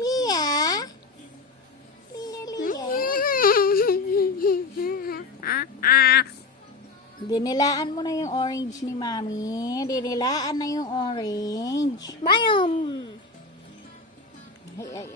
Liah? Liah. Dinilaan mo na yung orange ni Mami. Dinilaan na yung orange. Bayom. Ay.